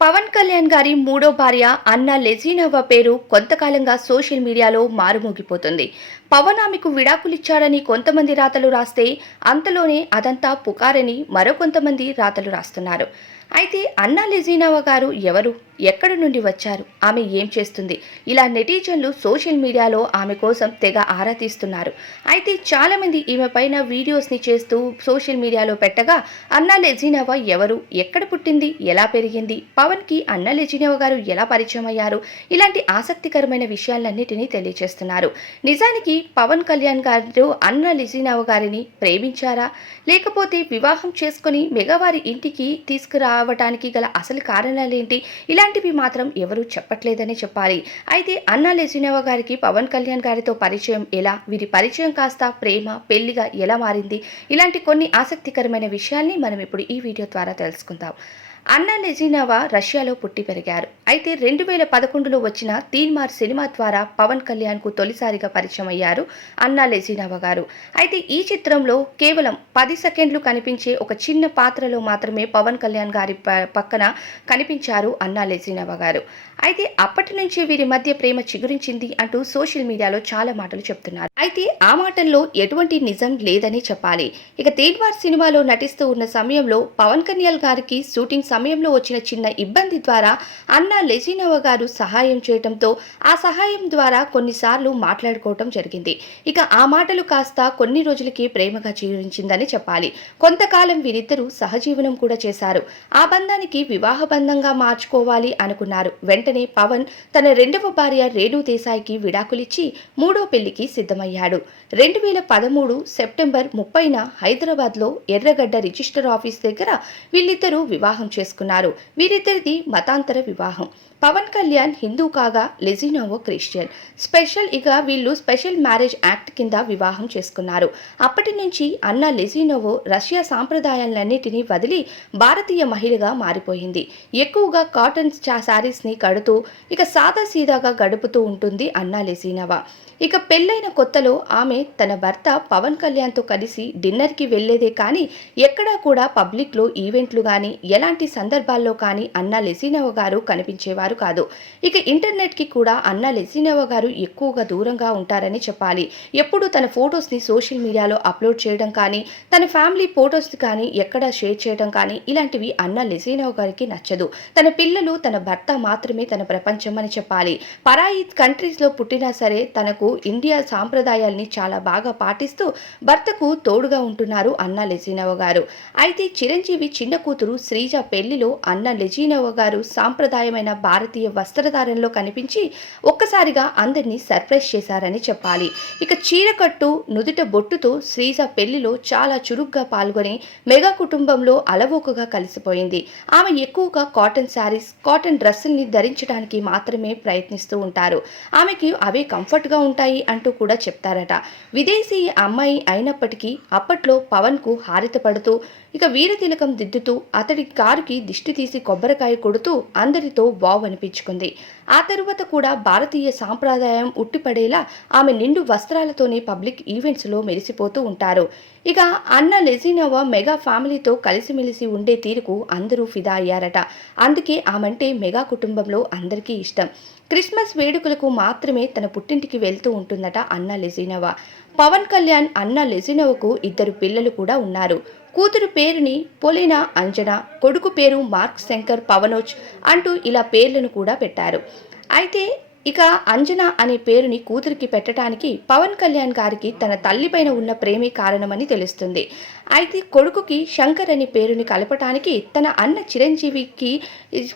పవన్ కళ్యాణ్ గారి మూడో భార్య అన్న లెజీనోవా పేరు కొంతకాలంగా సోషల్ మీడియాలో మారుమోగిపోతుంది. పవన్ ఆమెకు విడాకులిచ్చాడని కొంతమంది రాతలు రాస్తే, అంతలోనే అదంతా పుకారని మరికొంతమంది రాతలు రాస్తున్నారు. అయితే అన్న లెజీనోవా గారు ఎవరు? ఎక్కడి నుండి వచ్చారు? ఆమె ఏం చేస్తుంది? ఇలా నెటిజన్లు సోషల్ మీడియాలో ఆమె కోసం తెగ ఆరా తీస్తున్నారు. అయితే చాలామంది ఈమె పైన వీడియోస్ని చేస్తూ సోషల్ మీడియాలో పెట్టగా, అన్న లెజీనోవా ఎవరు? ఎక్కడ పుట్టింది? ఎలా పెరిగింది? పవన్కి అన్న లెజీనోవా గారు ఎలా పరిచయం అయ్యారు? ఇలాంటి ఆసక్తికరమైన విషయాలన్నిటినీ తెలియజేస్తున్నారు. నిజానికి పవన్ కళ్యాణ్ గారు అన్న లెజీనోవా గారిని ప్రేమించారా? లేకపోతే వివాహం చేసుకుని మెగావారి ఇంటికి తీసుకురావటానికి గల అసలు కారణాలేంటి? ఇలాంటివి మాత్రం ఎవరూ చెప్పట్లేదని చెప్పాలి. అయితే అన్న లెజీనోవా గారికి పవన్ కళ్యాణ్ గారితో పరిచయం ఎలా? వీరి పరిచయం కాస్త ప్రేమ, పెళ్లిగా ఎలా మారింది? ఇలాంటి కొన్ని ఆసక్తికరమైన విషయాల్ని మనం ఇప్పుడు ఈ వీడియో ద్వారా తెలుసుకుందాం. అన్న లెజీనోవా రష్యాలో పుట్టి పెరిగారు. అయితే 2011లో వచ్చిన తీన్మార్ సినిమా ద్వారా పవన్ కళ్యాణ్కు తొలిసారిగా పరిచయం అయ్యారు అన్న లెజీనోవా గారు. అయితే ఈ చిత్రంలో కేవలం 10 సెకండ్లు కనిపించే ఒక చిన్న పాత్రలో మాత్రమే పవన్ కళ్యాణ్ గారి పక్కన కనిపించారు అన్న లెజీనోవా గారు. అయితే అప్పటి నుంచి వీరి మధ్య ప్రేమ చిగురించింది అంటూ సోషల్ మీడియాలో చాలా మాటలు చెప్తున్నారు. అయితే ఆ మాటల్లో ఎటువంటి నిజం లేదని చెప్పాలి. ఇక తీన్మార్ సినిమాలో నటిస్తూ ఉన్న సమయంలో పవన్ కళ్యాణ్ గారికి షూటింగ్ సమయంలో వచ్చిన చిన్న ఇబ్బంది ద్వారా అన్న లెజీనోవా గారు సహాయం చేయడంతో ఆ సహాయం ద్వారా కొన్నిసార్లు మాట్లాడుకోవటం జరిగింది. ఇక ఆ మాటలు కాస్త కొన్ని రోజులకి ప్రేమగా జీవించిందని చెప్పాలి. కొంతకాలం వీరిద్దరూ సహజీవనం కూడా చేశారు. ఆ బంధానికి వివాహ బంధంగా మార్చుకోవాలి అనుకున్నారు. వెంటనే పవన్ తన రెండవ భార్య రేణు దేశాయ్కి విడాకులిచ్చి మూడో పెళ్లికి సిద్ధమయ్యాడు. 2013 సెప్టెంబర్ 30న హైదరాబాద్లో ఎర్రగడ్డ రిజిస్టర్ ఆఫీస్ దగ్గర వీళ్ళిద్దరూ వివాహం చేసుకున్నారు. వీరిద్దరిది మతాంతర వివాహం. పవన్ కళ్యాణ్ హిందూ కాగా లెజీనోవా క్రిస్టియన్. వీళ్ళు స్పెషల్ మ్యారేజ్ యాక్ట్ కింద వివాహం చేసుకున్నారు. అప్పటి నుంచి అన్న లెజీనోవా రష్యా సాంప్రదాయాలన్నిటినీ వదిలి భారతీయ మహిళగా మారిపోయింది. ఎక్కువగా కాటన్ శారీస్ని కడుతూ సాదాసీదాగా గడుపుతూ ఉంటుంది అన్న లెజీనోవా. పెళ్ళైన కొత్తలో ఆమె తన భర్త పవన్ కళ్యాణ్తో కలిసి డిన్నర్కి వెళ్లేదే కానీ ఎక్కడా కూడా పబ్లిక్లో ఈవెంట్లు కానీ ఎలాంటి సందర్భాల్లో కానీ అన్న లెజీనోవా గారు కనిపించేవారు కాదు. ఇంటర్నెట్కి కూడా అన్న లెజీనోవా గారు ఎక్కువగా దూరంగా ఉంటారని చెప్పాలి. ఎప్పుడూ తన ఫొటోస్ని సోషల్ మీడియాలో అప్లోడ్ చేయడం కానీ, తన ఫ్యామిలీ ఫొటోస్ కానీ ఎక్కడా షేర్ చేయడం కానీ ఇలాంటివి అన్న లెజీనోవా గారికి నచ్చదు. తన పిల్లలు, తన భర్త మాత్రమే తన ప్రపంచం అని చెప్పాలి. పరాయి కంట్రీస్లో పుట్టినా సరే తనకు ఇండియా సాంప్రదాయాల్ని చాలా బాగా పాటిస్తూ భర్తకు తోడుగా ఉంటున్నారు అన్న లెజీనోవా గారు. అయితే చిరంజీవి చిన్న కూతురు శ్రీజ పెళ్లిలో అన్న లెజీనోవా గారు సాంప్రదాయమైన భారతీయ వస్త్రధారణలో కనిపించి ఒక్కసారిగా అందరినీ సర్ప్రైజ్ చేశారని చెప్పాలి. చీరకట్టు, నుదుట బొట్టుతో శ్రీజ పెళ్లిలో చాలా చురుగ్గా పాల్గొని మెగా కుటుంబంలో అలవోకగా కలిసిపోయింది. ఆమె ఎక్కువగా కాటన్ శారీస్, కాటన్ డ్రెస్సుల్ని ధరించడానికి మాత్రమే ప్రయత్నిస్తూ ఉంటారు. ఆమెకి అవే కంఫర్ట్గా ఉంటాయి అంటూ కూడా చెప్తారట. విదేశీ అమ్మాయి అయినప్పటికీ అప్పట్లో పవన్కు హారతి పడుతూ వీరతిలకం దిద్దుతూ అతడి కారుకి దిష్టి తీసి కొబ్బరికాయ కొడుతూ అందరితో వావ్ అనిపించుకుంది. ఆ తరువాత కూడా భారతీయ సాంప్రదాయం ఉట్టిపడేలా ఆమె నిండు వస్త్రాలతోనే పబ్లిక్ ఈవెంట్స్లో మెరిసిపోతూ ఉంటారు. అన్న లెజీనోవా మెగా ఫ్యామిలీతో కలిసిమెలిసి ఉండే తీరుకు అందరూ ఫిదా అయ్యారట. అందుకే ఆమంటే మెగా కుటుంబంలో అందరికీ ఇష్టం. క్రిస్మస్ వేడుకలకు మాత్రమే తన పుట్టింటికి వెళ్తూ ఉంటుందట అన్న లెజీనోవా. పవన్ కళ్యాణ్ అన్న లెజీనోవాకు 2 పిల్లలు కూడా ఉన్నారు. కూతురు పేరుని పొలినా అంజనా, కొడుకు పేరు మార్క్ శంకర్ పవనోజ్ అంటూ ఇలా పేర్లను కూడా పెట్టారు. అయితే అంజనా అనే పేరుని కూతురికి పెట్టడానికి పవన్ కళ్యాణ్ గారికి తన తల్లిపైన ఉన్న ప్రేమే కారణమని తెలుస్తుంది. అయితే కొడుకుకి శంకర్ అనే పేరుని కలపటానికి తన అన్న చిరంజీవికి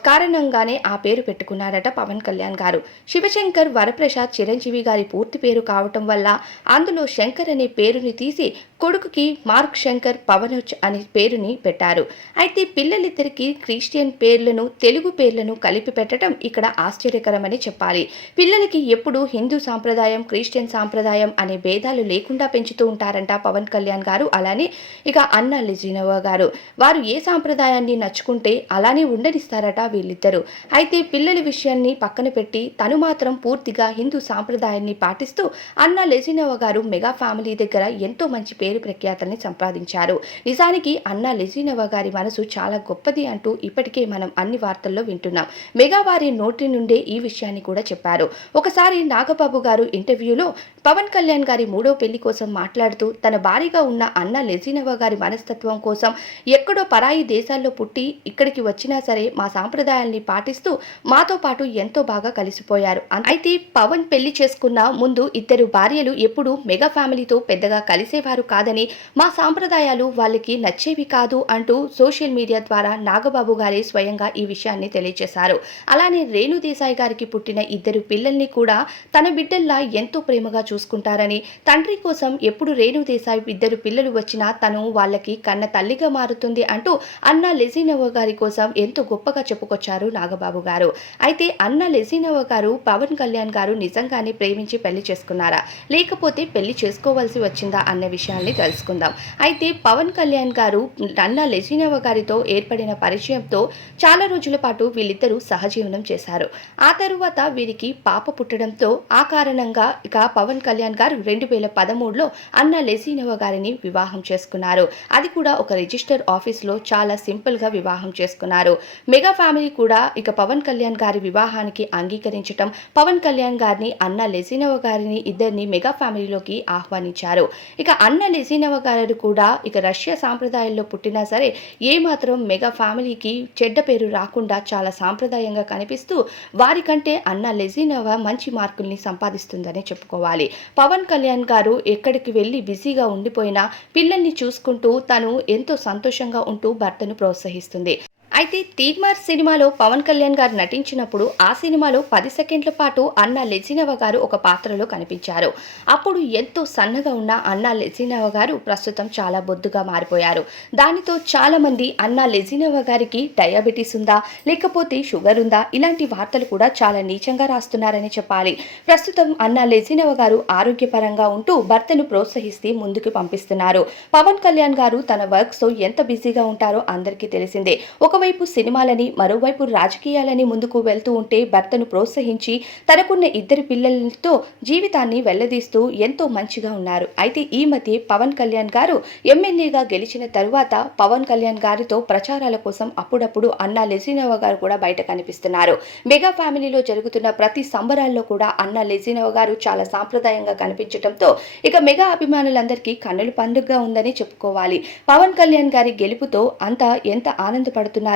కారణంగానే ఆ పేరు పెట్టుకున్నారట పవన్ కళ్యాణ్ గారు. శివశంకర్ వరప్రసాద్ చిరంజీవి గారి పూర్తి పేరు కావటం వల్ల అందులో శంకర్ అనే పేరుని తీసి కొడుకుకి మార్క్ శంకర్ పవనోజ్ అనే పేరుని పెట్టారు. అయితే పిల్లలిద్దరికీ క్రిస్టియన్ పేర్లను, తెలుగు పేర్లను కలిపి పెట్టడం ఇక్కడ ఆశ్చర్యకరమని చెప్పాలి. పిల్లలకి ఎప్పుడూ హిందూ సాంప్రదాయం, క్రిస్టియన్ సాంప్రదాయం అనే భేదాలు లేకుండా పెంచుతూ ఉంటారంట పవన్ కళ్యాణ్ గారు. అలానే ఇక అన్న లెజినోవా గారు. వారు ఏ సాంప్రదాయాన్ని నచ్చుకుంటే అలానే ఉండనిస్తారట వీళ్ళిద్దరూ. అయితే పిల్లల విషయాన్ని పక్కన పెట్టి తను మాత్రం పూర్తిగా హిందూ సాంప్రదాయాన్ని పాటిస్తూ అన్న లెజినోవా గారు మెగా ఫ్యామిలీ దగ్గర ఎంతో మంచి పేరు ప్రఖ్యాతల్ని సంపాదించారు. నిజానికి అన్న లెజినోవా గారి మనసు చాలా గొప్పది అంటూ ఇప్పటికే మనం అన్ని వార్తల్లో వింటున్నాం. మెగా వారి నోటి నుండే ఈ విషయాన్ని కూడా చెప్పారు. ఒకసారి నాగబాబు గారు ఇంటర్వ్యూలో పవన్ కళ్యాణ్ గారి మూడో పెళ్లి కోసం మాట్లాడుతూ తన భారీగా ఉన్న అన్న లెజినోవా గారి మనస్తత్వం కోసం ఎక్కడో పరాయి దేశాల్లో పుట్టి ఇక్కడికి వచ్చినా సరే మా సాంప్రదాయాల్ని పాటిస్తూ మాతో పాటు ఎంతో బాగా కలిసిపోయారు. అయితే పవన్ పెళ్లి చేసుకున్న ముందు ఇద్దరు భార్యలు ఎప్పుడూ మెగా ఫ్యామిలీతో పెద్దగా కలిసేవారు కాదని, మా సాంప్రదాయాలు వాళ్ళకి నచ్చేవి కాదు అంటూ సోషల్ మీడియా ద్వారా నాగబాబు గారే స్వయంగా ఈ విషయాన్ని తెలియజేశారు. అలానే రేణు దేశాయ్ గారికి పుట్టిన ఇద్దరు పిల్లల్ని కూడా తన బిడ్డల్లా ఎంతో ప్రేమగా చూసుకుంటారని, తండ్రి కోసం ఎప్పుడు రేణు దేశాయ్ ఇద్దరు పిల్లలు వచ్చినా తను వాళ్ళకి కన్న తల్లిగా మారుతుంది అంటూ అన్న లెజినోవా గారి కోసం ఎంతో గొప్పగా చెప్పుకొచ్చారు నాగబాబు గారు. అయితే అన్న లెజినోవా గారు పవన్ కళ్యాణ్ గారు నిజంగానే ప్రేమించి పెళ్లి చేసుకున్నారా, లేకపోతే పెళ్లి చేసుకోవాల్సి వచ్చిందా అన్న విషయాన్ని తెలుసుకుందాం. అయితే పవన్ కళ్యాణ్ గారు అన్న లెజినోవా గారితో ఏర్పడిన పరిచయంతో చాలా రోజుల పాటు వీళ్ళిద్దరూ సహజీవనం చేశారు. ఆ తరువాత వీరికి పాప పుట్టడంతో ఆ కారణంగా ఇక పవన్ కళ్యాణ్ గారు 2013లో అన్న లెజినోవా గారిని వివాహం చేసుకున్నారు. అది కూడా ఒక రిజిస్టర్ ఆఫీస్లో చాలా సింపుల్ గా వివాహం చేసుకున్నారు. మెగా ఫ్యామిలీ కూడా ఇక పవన్ కళ్యాణ్ గారి వివాహానికి అంగీకరించటం, పవన్ కళ్యాణ్ గారిని అన్న లెజినోవా గారిని ఇద్దరిని మెగా ఫ్యామిలీలోకి ఆహ్వానించారు. ఇక అన్న లెజినోవా గారు కూడా ఇక రష్యా సాంప్రదాయాల్లో పుట్టినా సరే ఏమాత్రం మెగా ఫ్యామిలీకి చెడ్డ పేరు రాకుండా చాలా సాంప్రదాయంగా కనిపిస్తూ వారికంటే అన్న లెజినోవా మంచి మార్కుల్ని సంపాదిస్తుందని చెప్పుకోవాలి. పవన్ కళ్యాణ్ గారు ఎక్కడికి వెళ్ళి బిజీగా ఉండిపోయినా పిల్లల్ని చూసుకుంటూ తను ఎంతో సంతోషంగా ఉంటూ భర్తను ప్రోత్సహిస్తుంది. అయితే తీన్మార్ సినిమాలో పవన్ కళ్యాణ్ గారు నటించినప్పుడు ఆ సినిమాలో 10 సెకండ్ల పాటు అన్న లెజినోవా గారు ఒక పాత్రలో కనిపించారు. అప్పుడు ఎంతో సన్నగా ఉన్న అన్న లెజినోవా గారు ప్రస్తుతం చాలా బొద్దుగా మారిపోయారు. దానితో చాలా మంది అన్న లెజినోవా గారికి డయాబెటీస్ ఉందా, లేకపోతే షుగర్ ఉందా, ఇలాంటి వార్తలు కూడా చాలా నీచంగా రాస్తున్నారని చెప్పాలి. ప్రస్తుతం అన్న లెజినోవా గారు ఆరోగ్యపరంగా ఉంటూ భర్తను ప్రోత్సహిస్తే ముందుకు పంపిస్తున్నారు. పవన్ కళ్యాణ్ గారు తన వర్క్స్ తో ఎంత బిజీగా ఉంటారో అందరికీ తెలిసిందే. ఒకవైపు సినిమాలని, మరోవైపు రాజకీయాలని ముందుకు వెళ్తూ ఉంటే భర్తను ప్రోత్సహించి తనకున్న ఇద్దరు పిల్లలతో జీవితాన్ని వెళ్లదీస్తూ ఎంతో మంచిగా ఉన్నారు. అయితే ఈ మధ్య పవన్ కళ్యాణ్ గారు ఎమ్మెల్యేగా గెలిచిన తరువాత పవన్ కళ్యాణ్ గారితో ప్రచారాల కోసం అప్పుడప్పుడు అన్న లెజినోవా గారు కూడా బయట కనిపిస్తున్నారు. మెగా ఫ్యామిలీలో జరుగుతున్న ప్రతి సంబరాల్లో కూడా అన్న లెజినోవా గారు చాలా సాంప్రదాయంగా కనిపించడంతో ఇక మెగా అభిమానులందరికీ కన్నుల పండుగగా ఉందని చెప్పుకోవాలి. పవన్ కళ్యాణ్ గారి గెలుపుతో అంతా ఎంత ఆనందపడుతున్నారు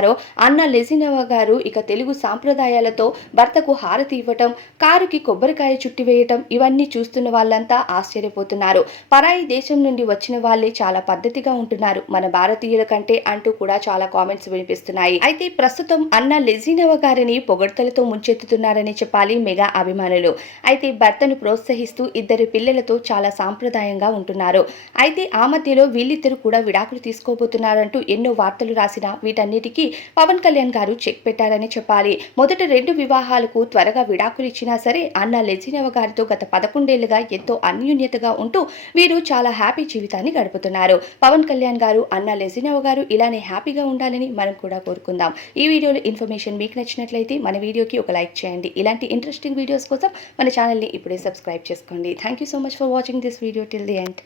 అన్న లెజినోవా గారు ఇక తెలుగు సాంప్రదాయాలతో భర్తకు హారతి ఇవ్వటం, కారుకి కొబ్బరికాయ చుట్టివేయటం ఇవన్నీ చూస్తున్న వాళ్ళంతా ఆశ్చర్యపోతున్నారు. పరాయి దేశం నుండి వచ్చిన వాళ్ళే చాలా పద్ధతిగా ఉంటున్నారు మన భారతీయుల కంటే అంటూ కూడా చాలా కామెంట్స్ వినిపిస్తున్నాయి. అయితే ప్రస్తుతం అన్న లెజినోవా గారిని పొగడ్తలతో ముంచెత్తుతున్నారని చెప్పాలి మెగా అభిమానులు. అయితే భర్తను ప్రోత్సహిస్తూ ఇద్దరు పిల్లలతో చాలా సాంప్రదాయంగా ఉంటున్నారు. అయితే ఆ మధ్యలో వీళ్ళిద్దరూ కూడా విడాకులు తీసుకోబోతున్నారంటూ ఎన్నో వార్తలు రాసిన వీటన్నిటికీ పవన్ కళ్యాణ్ గారు చెక్ పెట్టారని చెప్పాలి. మొదట 2 వివాహాలకు త్వరగా విడాకులు ఇచ్చినా సరే అన్న లెజినోవా గారితో గత 11 ఏళ్లుగా ఎంతో అన్యోన్యతగా ఉంటూ వీరు చాలా హ్యాపీ జీవితాన్ని గడుపుతున్నారు. పవన్ కళ్యాణ్ గారు, అన్న లెజినోవా గారు ఇలానే హ్యాపీగా ఉండాలని మనం కూడా కోరుకుందాం. ఈ వీడియోలో ఇన్ఫర్మేషన్ మీకు నచ్చినట్లయితే మన వీడియోకి ఒక లైక్ చేయండి. ఇలాంటి ఇంట్రెస్టింగ్ వీడియోస్ కోసం మన ఛానల్ని ఇప్పుడే సబ్స్క్రైబ్ చేసుకోండి. Thank you so much for watching this video till the end.